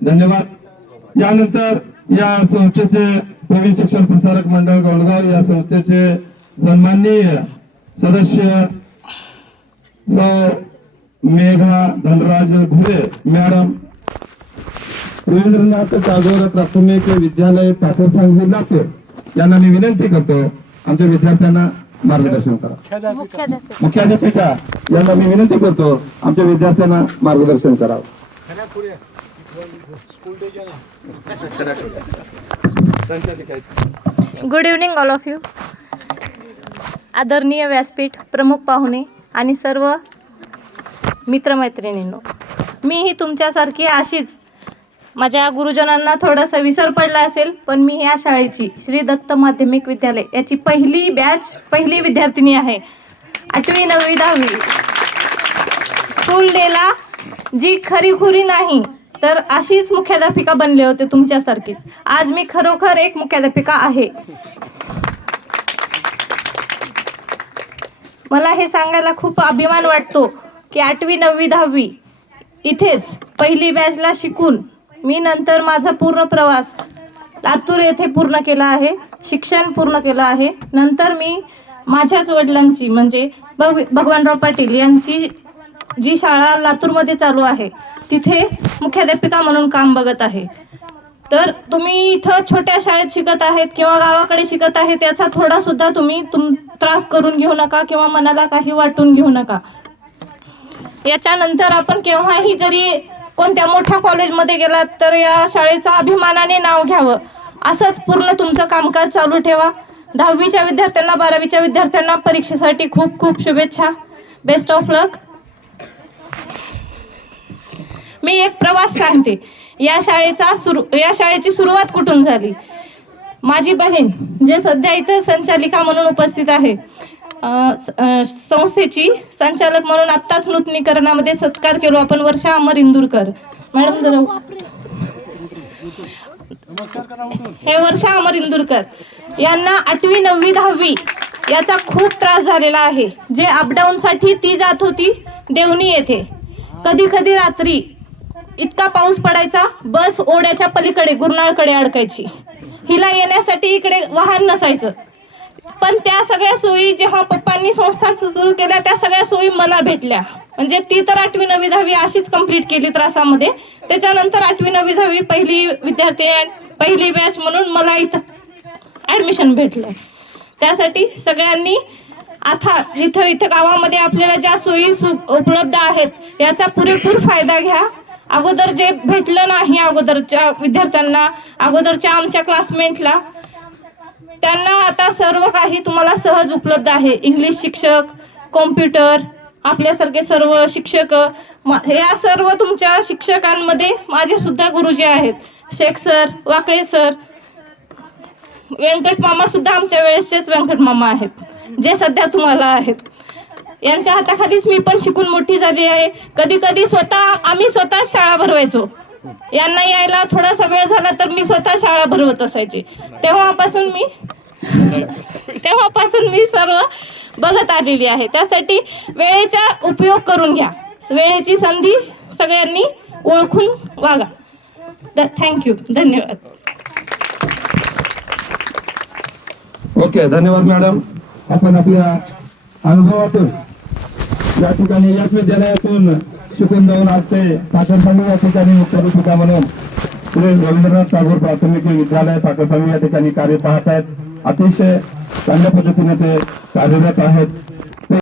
धन्यवाद। यानंतर या संस्थेचे प्रवीण शिक्षण प्रसारक मंडळ गोंडगाव या संस्थेचे सन्माननीय सदस्य सौ मेघा धनराज घुरे मॅडम, रवींद्रनाथ टागोर प्राथमिक विद्यालय पाथरसांगवी लातूर यांना मी विनंती करतो आमच्या विद्यार्थ्यांना मार्गदर्शन करा। मुख्याध्यापिका यांना मी विनंती करतो आमच्या विद्यार्थ्यांना मार्गदर्शन करावं। Good evening all of you. आदरणीय व्यासपीठ, प्रमुख पाहुणे आणि सर्व मित्रमैत्रिणींनो, मीही तुमच्यासारखी अशीच माझ्या गुरुजनांना थोडासा विसर पडला असेल, पण मी या शाळेची श्री दत्त माध्यमिक विद्यालय याची पहिली विद्यार्थिनी आहे। 8वी 9वी 10वी स्कूल डेला जी खरीखुरी नाही तर अशीच मुख्याध्यापिका बनले होते तुमच्यासारखीच। आज मी खरोखर एक मुख्याध्यापिका आहे। मला हे सांगायला खूप अभिमान वाटतो की 8वी 9वी 10वी इथेच पहिली बॅचला शिकून मी नंतर माझा पूर्ण प्रवास लातूर येथे पूर्ण केला आहे, शिक्षण पूर्ण केलं आहे। नंतर मी माझ्याच वडिलांची म्हणजे भगवानराव पाटील यांची जी शाळा लातूरमध्ये चालू आहे तिथे मुख्याध्यापिका म्हणून काम बघत आहे। तर तुम्ही इथं छोट्या शाळेत शिकत आहेत किंवा गावाकडे शिकत आहेत याचा थोडा सुद्धा तुम्ही त्रास करून घेऊ नका किंवा मनाला काही वाटून घेऊ नका। याच्यानंतर आपण केव्हाही जरी कोणत्या मोठ्या कॉलेजमध्ये गेलात तर या शाळेचा अभिमानाने नाव घ्यावं। असंच पूर्ण तुमचं कामकाज चालू ठेवा। 10वीच्या विद्यार्थ्यांना 12वीच्या विद्यार्थ्यांना परीक्षेसाठी खूप खूप शुभेच्छा। बेस्ट ऑफ लक। मी एक प्रवास सांगते, या शाळेची सुरुवात कुठून झाली। माझी बहीण जे सध्या इथं संचालिका म्हणून उपस्थित आहे, संस्थेची संचालक म्हणून आत्ताच नूतनीकरणामध्ये सत्कार केलो आपण, वर्षा अमर इंदुरकर मॅडम जरा हे वर्षा अमर इंदुरकर यांना 8वी 9वी 10वी याचा खूप त्रास झालेला आहे। जे अपडाऊनसाठी ती जात होती देवणी येथे, कधी कधी रात्री इतका पाऊस पडायचा बस ओढ्याच्या पलीकडे गुरनाळकडे अडकायची, हिला येण्यासाठी इकडे वाहन नसायचं। पण त्या सगळ्या सोयी जेव्हा पप्पांनी संस्था सुरू केल्या त्या सगळ्या सोयी मला भेटल्या। म्हणजे ती तर 8वी 9वी 10वी अशीच कंप्लीट केली त्रासामध्ये। त्याच्यानंतर 8वी 9वी 10वी पहिली विद्यार्थी पहिली बॅच म्हणून मला इथं ॲडमिशन भेटलं। त्यासाठी सगळ्यांनी आता इथं गावामध्ये आपल्याला ज्या सोयी उपलब्ध आहेत याचा पुरेपूर फायदा घ्या। अगोदर जे भेटलं नाही अगोदरच्या विद्यार्थ्यांना, अगोदरच्या आमच्या क्लासमेटला, त्यांना आता सर्व काही तुम्हाला सहज उपलब्ध आहे। इंग्लिश शिक्षक, कॉम्प्युटर, आपल्यासारखे सर्व शिक्षक, या सर्व तुमच्या शिक्षकांमध्ये माझे सुद्धा गुरुजी आहेत, शेख सर, वाकळे सर, व्यंकट मामा सुद्धा आमच्या वेळेसचेच व्यंकट मामा आहेत जे सध्या तुम्हाला आहेत। यांच्या हाताखालीच मी पण शिकून मोठी झाली आहे। कधी कधी आम्ही स्वतः शाळा भरवायचो, यांना यायला थोडासा वेळ झाला तर मी स्वतः शाळा भरवत असायची। तेव्हापासून मी सर्व बघत आलेली आहे। त्यासाठी वेळेचा उपयोग करून घ्या, वेळेची संधी सगळ्यांनी ओळखून वागा। थँक्यू, धन्यवाद। ओके, धन्यवाद मॅडम। आपण आपल्या अनुभवातून या ठिकाणी याच विद्यालयातून शिकून जाऊन आज ते पाथरसांगवी या ठिकाणी मुख्याध्यापिका म्हणून श्री रवींद्रनाथ टागोर प्राथमिक विद्यालय पाथरसांगवी या ठिकाणी कार्य पाहत आहेत। अतिशय चांगल्या पद्धतीने ते कार्यरत आहेत।